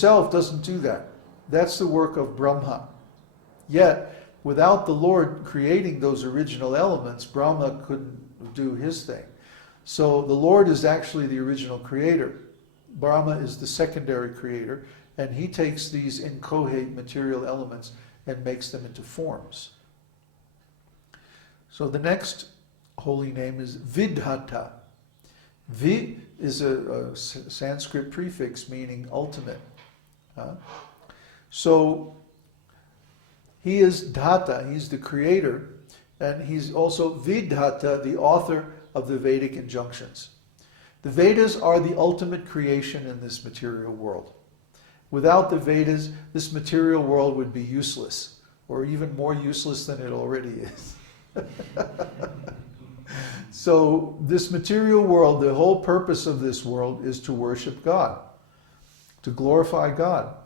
himself doesn't do that. That's the work of Brahma. Yet, without the Lord creating those original elements, Brahma couldn't do his thing. So the Lord is actually the original creator. Brahma is the secondary creator, and he takes these inchoate material elements and makes them into forms. So the next holy name is Vidhata. Vi is a Sanskrit prefix meaning ultimate. So he is Dhata, he's the creator, and he's also Vidhata, the author of the Vedic injunctions. The Vedas are the ultimate creation in this material world. Without the Vedas, this material world would be useless, or even more useless than it already is. So this material world, the whole purpose of this world is to worship God, to glorify God,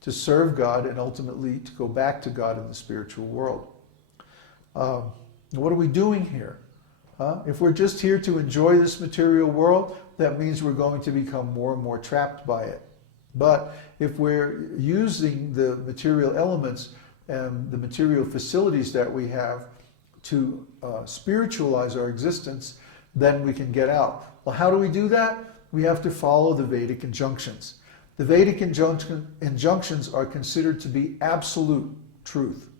to serve God, and ultimately to go back to God in the spiritual world. What are we doing here? If we're just here to enjoy this material world, that means we're going to become more and more trapped by it. But if we're using the material elements and the material facilities that we have to spiritualize our existence, then we can get out. Well, how do we do that? We have to follow the Vedic injunctions. The Vedic injunctions are considered to be absolute truth.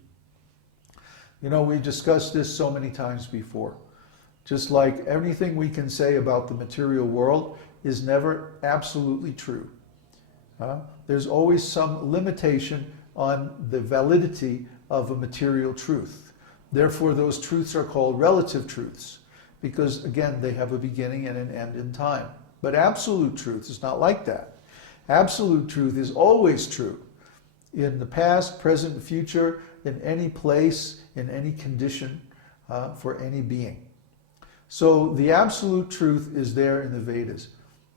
You know, we discussed this so many times before. Just like anything we can say about the material world is never absolutely true. There's always some limitation on the validity of a material truth. Therefore, those truths are called relative truths, because again, they have a beginning and an end in time. But absolute truth is not like that. Absolute truth is always true, in the past, present, future, in any place, in any condition, for any being. So the absolute truth is there in the Vedas.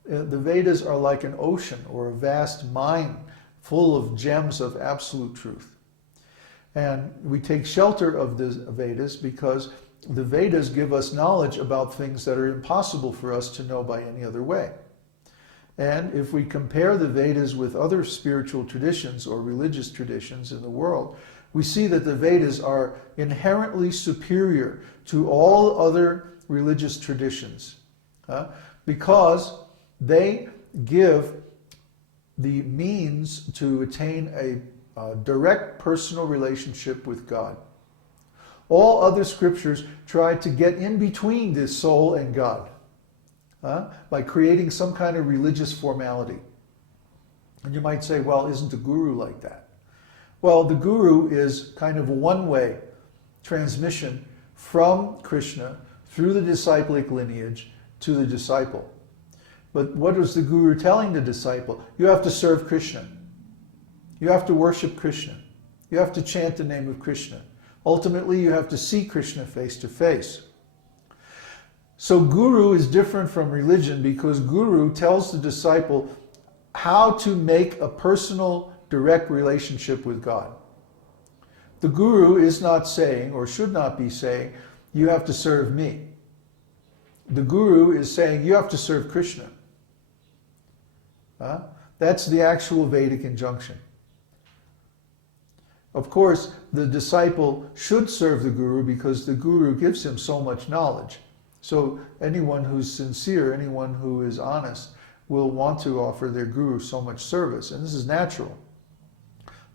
The Vedas are like an ocean or a vast mine full of gems of absolute truth. And we take shelter of the Vedas because the Vedas give us knowledge about things that are impossible for us to know by any other way. And if we compare the Vedas with other spiritual traditions or religious traditions in the world, we see that the Vedas are inherently superior to all other religious traditions because they give the means to attain a direct personal relationship with God. All other scriptures try to get in between the soul and God by creating some kind of religious formality. And you might say, well, isn't the guru like that? Well, the guru is kind of a one-way transmission from Krishna through the disciplic lineage to the disciple. But what is the guru telling the disciple? You have to serve Krishna. You have to worship Krishna. You have to chant the name of Krishna. Ultimately, you have to see Krishna face to face. So guru is different from religion because guru tells the disciple how to make a personal, direct relationship with God. The guru is not saying, or should not be saying, you have to serve me. The guru is saying, you have to serve Krishna. That's the actual Vedic injunction. Of course, the disciple should serve the guru because the guru gives him so much knowledge. So anyone who's sincere, anyone who is honest, will want to offer their guru so much service. And this is natural.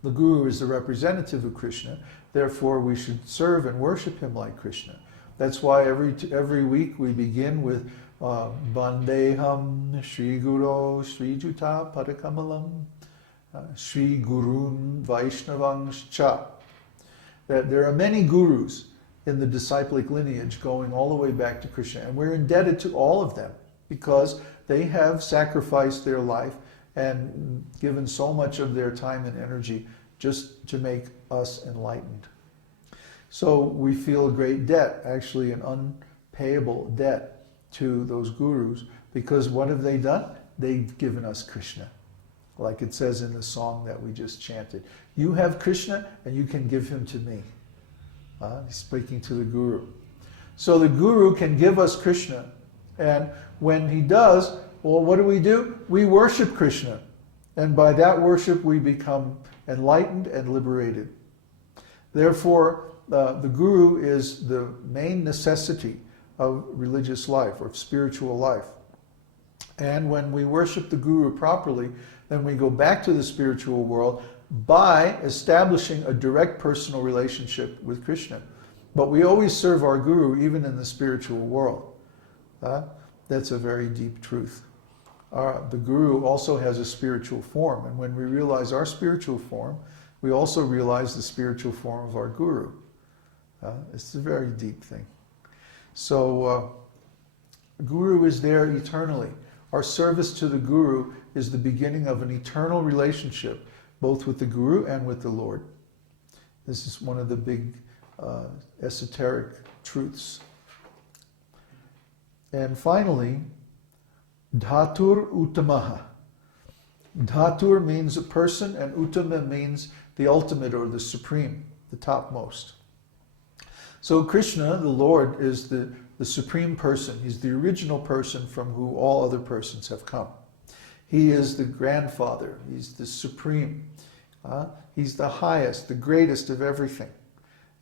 The guru is the representative of Krishna. Therefore, we should serve and worship him like Krishna. That's why every week we begin with Vande, śrī-guroḥ, śrī-yuta-pada-kamalaṁ, śrī-gurun, vaiṣṇavāṁś. That there are many gurus in the disciplic lineage going all the way back to Krishna. And we're indebted to all of them because they have sacrificed their life and given so much of their time and energy just to make us enlightened. So we feel a great debt, actually an unpayable debt to those gurus, because what have they done? They've given us Krishna. Like it says in the song that we just chanted. You have Krishna and you can give him to me. He's speaking to the guru. So the guru can give us Krishna, and when he does, well, what do? We worship Krishna. And by that worship we become enlightened and liberated. Therefore, the guru is the main necessity of religious life or spiritual life. And when we worship the guru properly, then we go back to the spiritual world by establishing a direct personal relationship with Krishna. But we always serve our guru even in the spiritual world. That's a very deep truth. The guru also has a spiritual form, and when we realize our spiritual form, we also realize the spiritual form of our guru. It's a very deep thing. So, guru is there eternally. Our service to the guru is the beginning of an eternal relationship, both with the guru and with the Lord. This is one of the big esoteric truths. And finally, dhatur uttamaha. Dhatur means a person, and uttama means the ultimate or the supreme, the topmost. So Krishna, the Lord, is the supreme person. He's the original person from who all other persons have come. He is the grandfather. He's the supreme. He's the highest, the greatest of everything.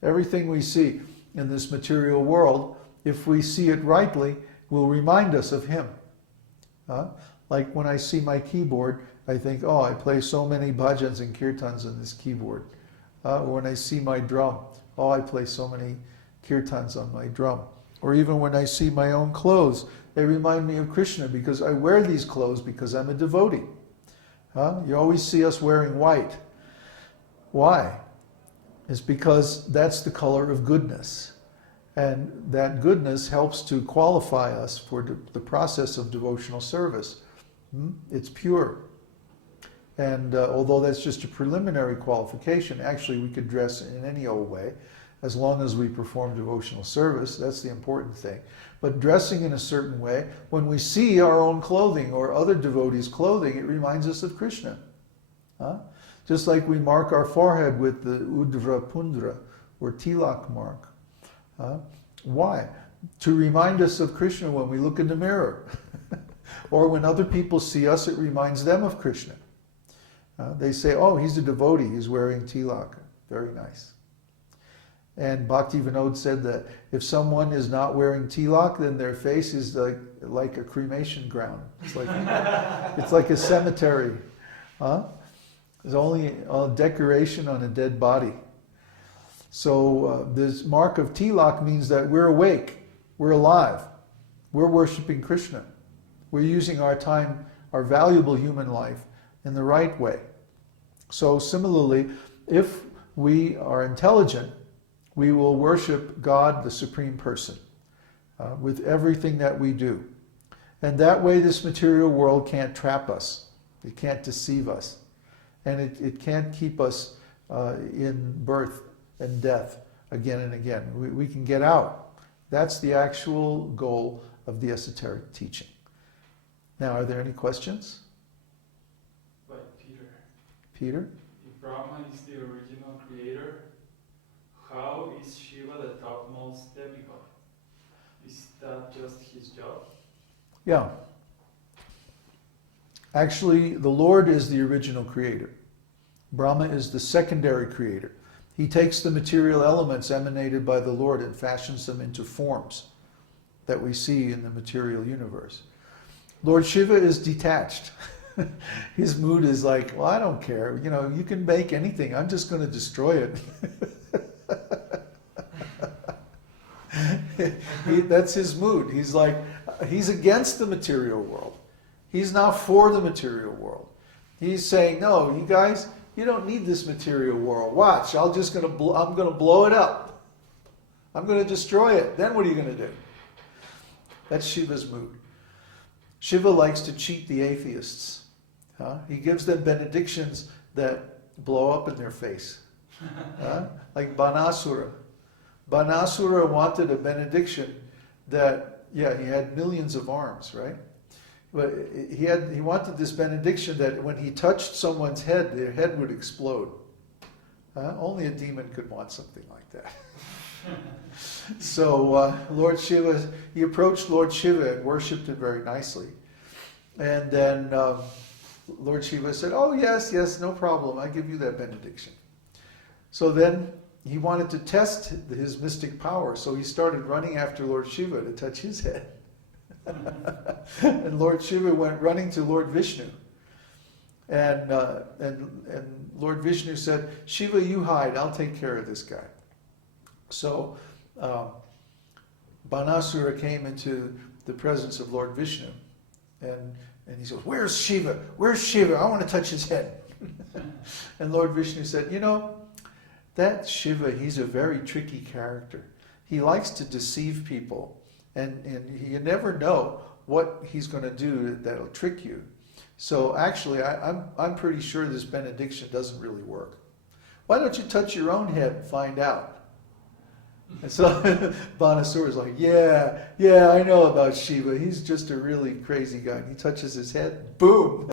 Everything we see in this material world, if we see it rightly, will remind us of Him. Like when I see my keyboard, I think, oh, I play so many bhajans and kirtans on this keyboard. Or when I see my drum, oh, I play so many kirtans on my drum. Or even when I see my own clothes, they remind me of Krishna because I wear these clothes because I'm a devotee. You always see us wearing white. Why? It's because that's the color of goodness. And that goodness helps to qualify us for the process of devotional service. It's pure. And although that's just a preliminary qualification, actually we could dress in any old way, as long as we perform devotional service. That's the important thing. But dressing in a certain way, when we see our own clothing or other devotees' clothing, it reminds us of Krishna. Just like we mark our forehead with the udra pundra, or tilak mark. Why? To remind us of Krishna when we look in the mirror. Or when other people see us, it reminds them of Krishna. They say, oh, he's a devotee, he's wearing tilak. Very nice. And Bhakti Vinod said that if someone is not wearing tilak, then their face is like a cremation ground. It's like a cemetery. There's only a decoration on a dead body. So this mark of tilak means that we're awake, we're alive, we're worshiping Krishna. We're using our time, our valuable human life, in the right way. So similarly, if we are intelligent, we will worship God, the Supreme Person, with everything that we do. And that way this material world can't trap us. It can't deceive us. And it can't keep us in birth and death again and again. We can get out. That's the actual goal of the esoteric teaching. Now, are there any questions? But Peter. Peter? If Brahma is the original creator, how is Shiva the topmost demigod? Is that just his job? Yeah. Actually, the Lord is the original creator. Brahma is the secondary creator. He takes the material elements emanated by the Lord and fashions them into forms that we see in the material universe. Lord Shiva is detached. His mood is like, well, I don't care. You can make anything. I'm just going to destroy it. That's his mood. He's against the material world. He's not for the material world. He's saying, no, you guys, you don't need this material world. Watch, I'm going to blow it up. I'm going to destroy it. Then what are you going to do? That's Shiva's mood. Shiva likes to cheat the atheists. He gives them benedictions that blow up in their face. Like Banasura. Banasura wanted a benediction that, he had millions of arms, right? But he wanted this benediction that when he touched someone's head, their head would explode. Only a demon could want something like that. So Lord Shiva, he approached Lord Shiva and worshipped him very nicely. And then Lord Shiva said, oh yes, yes, no problem, I give you that benediction. So then he wanted to test his mystic power, so he started running after Lord Shiva to touch his head. And Lord Shiva went running to Lord Vishnu. And Lord Vishnu said, Shiva, you hide, I'll take care of this guy. So Banasura came into the presence of Lord Vishnu, and he says, where's Shiva? Where's Shiva? I want to touch his head. And Lord Vishnu said, you know, that Shiva, he's a very tricky character. He likes to deceive people, and you never know what he's going to do that'll trick you. So actually, I'm pretty sure this benediction doesn't really work. Why don't you touch your own head and find out? And so Banasura is like, yeah, I know about Shiva. He's just a really crazy guy. And he touches his head, boom.